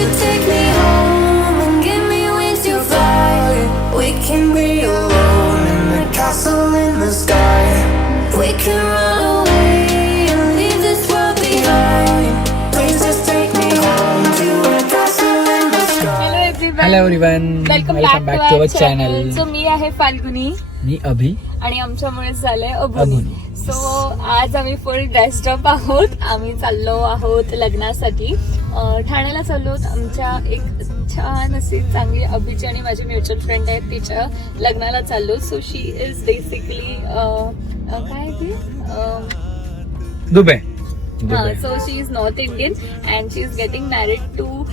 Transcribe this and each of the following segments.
you take me home and give me wings to fly? We can be alone in the castle in the sky. We can run away and leave this world behind. Please just take me home to a castle in the sky. Hello everyone. Welcome back to our channel. So मी आहे फाल्गुनी मी अभि. आणि आमच्यामुळे झालंय अभुनी. So आज आम्ही फुल dressed up आहोत. आम्ही चाललो आहोत लग्नासाठी. ठाण्याला चाललो आहोत. आमच्या एक छान अशी चांगली अभिची आणि माझी म्युच्युअल फ्रेंड आहे, तिच्या लग्नाला चाललो. सो शी इज बेसिकली काय ती Dubai. So she is north Indian and she is getting married to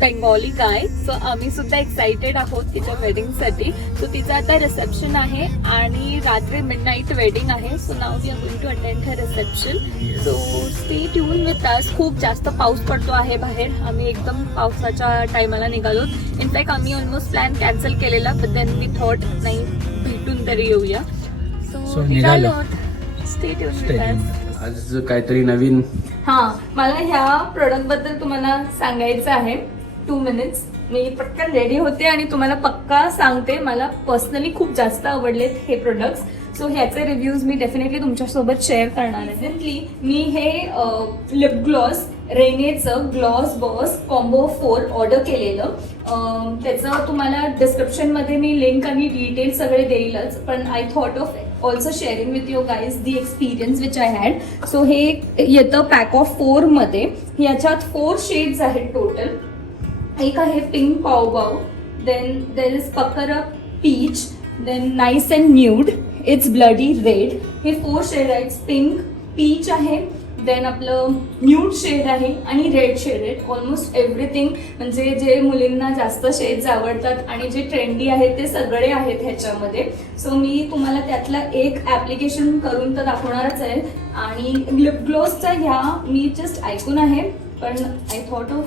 Bengali guy. So आम्ही सुद्धा एक्साइटेड आहोत तिच्या वेडिंगसाठी. सो तिचं आता रिसेप्शन आहे आणि रात्री मिडनाईट वेडिंग आहे. So now we are going to attend her reception. So stay tuned with us. खूप जास्त पाऊस पडतो आहे बाहेर. आम्ही एकदम पावसाच्या टायमाला निघालो. इनफॅक्ट आम्ही ऑलमोस्ट प्लॅन कॅन्सल केलेला, बट देन वी थॉट नाही भेटून तरी येऊया. सो निघालो. स्टे ट्यून विथ अस. आज काहीतरी नवीन. मला ह्या प्रोडक्ट बद्दल तुम्हाला सांगायचं आहे. 2 मिनिट्स. मी पटकन रेडी होते आणि तुम्हाला पक्का सांगते. मला पर्सनली खूप जास्त आवडलेत हे प्रोडक्ट्स. सो ह्याचे रिव्ह्यूज मी डेफिनेटली तुमच्यासोबत शेअर करणार आहे. रिसेंटली मी हे लिप ग्लॉस रेनेचं ग्लॉस बॉस कॉम्बो 4 ऑर्डर केलेलं. त्याचं तुम्हाला डिस्क्रिप्शनमध्ये मी लिंक आणि डिटेल्स सगळे देईलच, पण I thought of also sharing with your guys the experience which I had. So हे येतं पॅक ऑफ 4 मध्ये. ह्याच्यात 4 शेड्स आहेत टोटल. एक आहे pink pow, then there is pucker up peach, then nice and nude, it's bloody red. हे 4 shade आहेत. Pink, peach आहे, देन आपलं न्यूड शेड आहे आणि रेड शेड आहे. ऑलमोस्ट एव्हरीथिंग, म्हणजे जे मुलींना जास्त शेड्स आवडतात आणि जे ट्रेंडी आहेत ते सगळे आहेत ह्याच्यामध्ये. सो मी तुम्हाला त्यातलं एक ऍप्लिकेशन करून तर दाखवणारच आहे. आणि लिप ग्लॉसचा ह्या मी जस्ट ऐकून आहे, पण आय थॉट ऑफ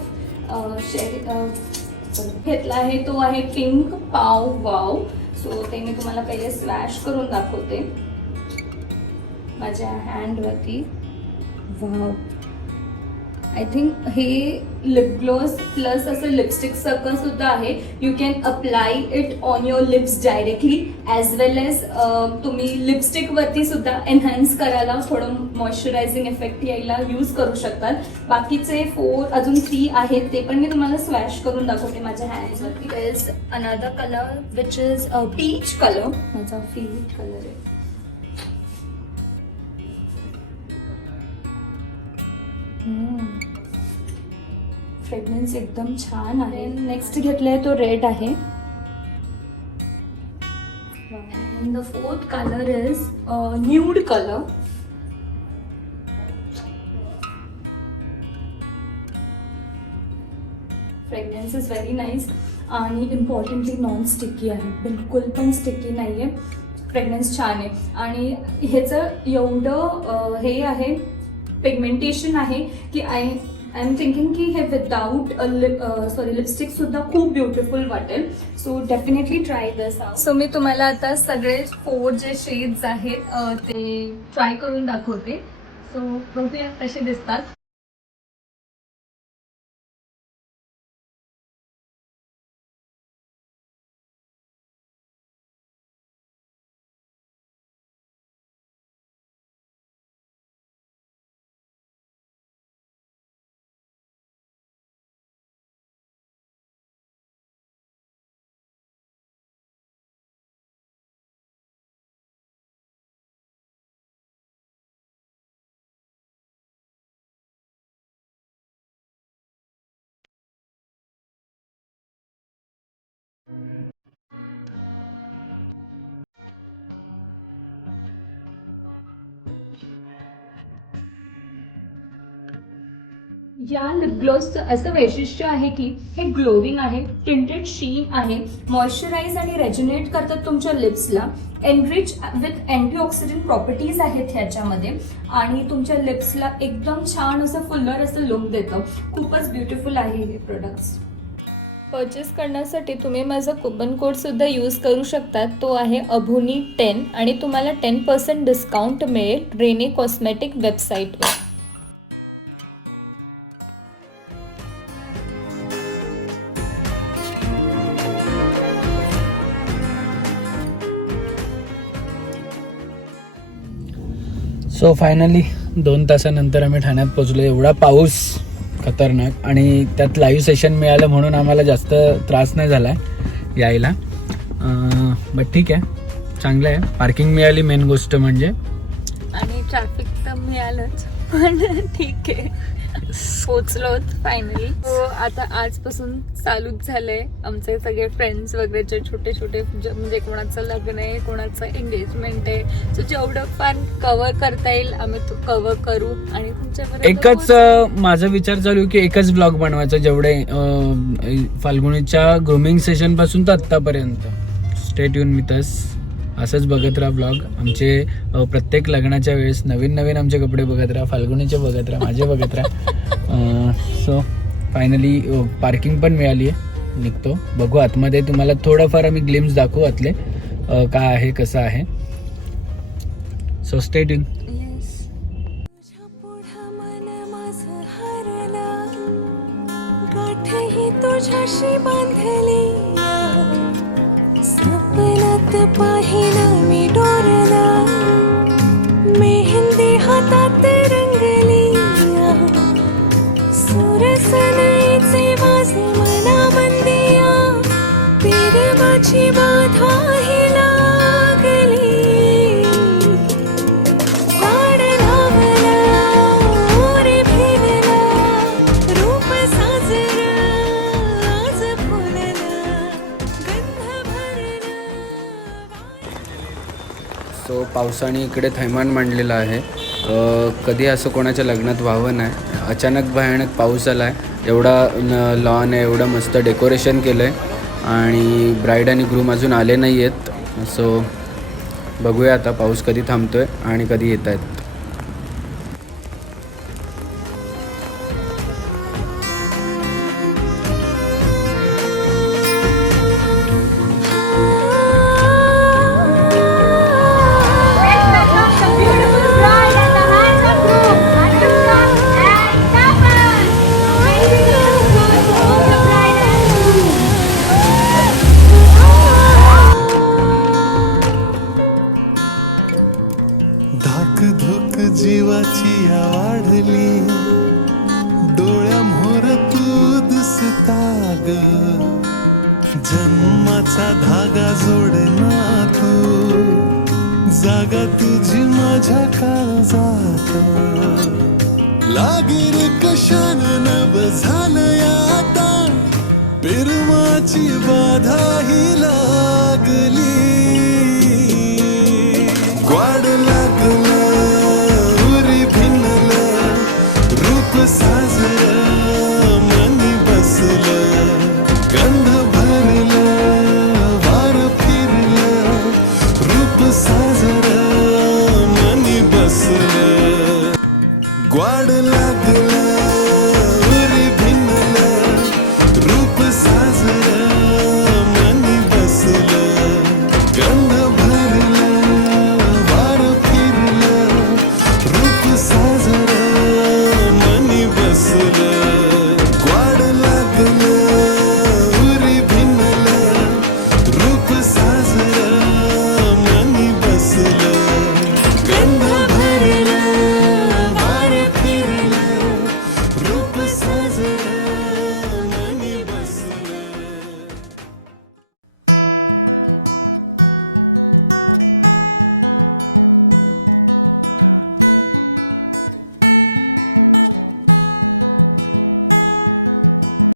घेतला आहे. तो आहे पिंक पाव वाव. सो ते मी तुम्हाला पहिले स्लॅश करून दाखवते माझ्या हँडवरती. वाव, आय थिंक हे लिप ग्लॉस प्लस असं लिपस्टिक सारखं सुद्धा आहे. You can apply it on your lips directly as well as तुम्ही लिपस्टिकवरती सुद्धा एनहान्स करायला थोडं मॉइश्चरायझिंग इफेक्ट यायला यूज करू शकतात. बाकीचे 4 अजून 3 आहेत, ते पण मी तुम्हाला स्वॅश करून दाखवते माझ्या हँड्सवरती. Is another colour which is peach colour. माझा फेवरेट कलर आहे. फ्रेग्रन्स एकदम छान आहे. नेक्स्ट घेतलाय तो रेड आहे. And the 4th colour is nude colour. Fragrance is very nice आणि इम्पॉर्टंटली नॉन स्टिकी आहे. बिलकुल पण स्टिकी नाही आहे. फ्रेग्रन्स छान आहे आणि ह्याचं एवढं हे आहे, पिगमेंटेशन आहे की आय एम थिंकिंग की हे विदाऊट लिपस्टिक सुद्धा खूप ब्युटिफुल वाटेल. सो डेफिनेटली ट्राय दिस आउट. सो मी तुम्हाला आता सगळे 4 जे शेड्स आहेत ते ट्राय करून दाखवते. सो बघूया कसे दिसतात. या लिप ग्लॉसचं असं वैशिष्ट्य आहे की हे ग्लोविंग आहे, टिंटेड शीन आहे, मॉइश्चराइज आणि रेज्युनेट करतात तुमच्या लिप्सला. एनरिच विथ अँटीऑक्सिडंट प्रॉपर्टीज आहेत ह्याच्यामध्ये आणि तुमच्या लिप्सला एकदम छान असं फुल्लर असं लुक देतं. खूपच ब्युटिफुल आहे हे प्रोडक्ट्स. परचेस करण्यासाठी तुम्ही माझा कुपन कोडसुद्धा यूज करू शकता. तो आहे अभुनी10 आणि तुम्हाला 10% डिस्काउंट मिळेल रेने कॉस्मेटिक वेबसाईटवर. सो फायनली 2 तासानंतर आम्ही ठाण्यात पोचलो. एवढा पाऊस खतरनाक आणि त्यात लाईव्ह सेशन मिळालं म्हणून आम्हाला जास्त त्रास नाही झाला यायला. बट ठीक आहे, चांगलं आहे. पार्किंग मिळाली मेन गोष्ट म्हणजे, आणि ट्रॅफिक तर मिळालंच पण ठीक आहे, पोचलो फायनली. तो आता आजपासून चालूच झालंय आमचे सगळे फ्रेंड्स वगैरेचे छोटे छोटे, म्हणजे कोणाचं लग्न आहे, कोणाचं एंगेजमेंट आहे. सो जेवढं फार कव्हर करता येईल आम्ही तो कव्हर करू. आणि तुमच्यापर्यंत एकच माझा विचार चालू आहे की एकच ब्लॉग बनवायचा, जेवढे फाल्गुनीच्या ग्रूमिंग सेशन पासून तर आत्तापर्यंत. स्टे ट्यून विथ अस. असंच बघत राहा ब्लॉग आमचे. प्रत्येक लग्नाच्या वेळेस नवीन नवीन आमचे कपडे बघत राहा, फाल्गुनीचे बघत राहा, माझे बघत राहा. सो फायनली पार्किंग पण मिळाली आहे, निघतो. बघू आतमध्ये, तुम्हाला थोडंफार आम्ही ग्लिम्स दाखवू आतले काय आहे कसं आहे. So stay tune. तुझ्याशी बांधली स्वप्नात पाहिलं मी डोरला, मेहंदी हातात रंगली, सुरसनाईचे वाजे मना बंदिया, पिरवाची बाधा ही लागली. वाड लावला ओरे भिनला, रूप साजरं आज फुललं, गंध भरला. सो पावसाने इकडे थैमान मांडलेलं आहे. कधी असं कोणाच्या लग्नात व्हावं नाही. अचानक भयानक पाऊस आला आहे. एवढा लॉन आहे, एवढं मस्त डेकोरेशन केलं आहे आणि ब्राईड आणि ग्रूम अजून आले नाही आहेत. सो बघूया आता पाऊस कधी थांबतो आहे आणि कधी येत आहेत. धाकधूक जीवाची वाढली, डोळ्यामोर तू दिसता ग, जन्माचा धागा जोडना तू, जागा तुझी माझ्या काळजात. लागेल कशानं नभ झालं आता, पिरमाची बाधा ही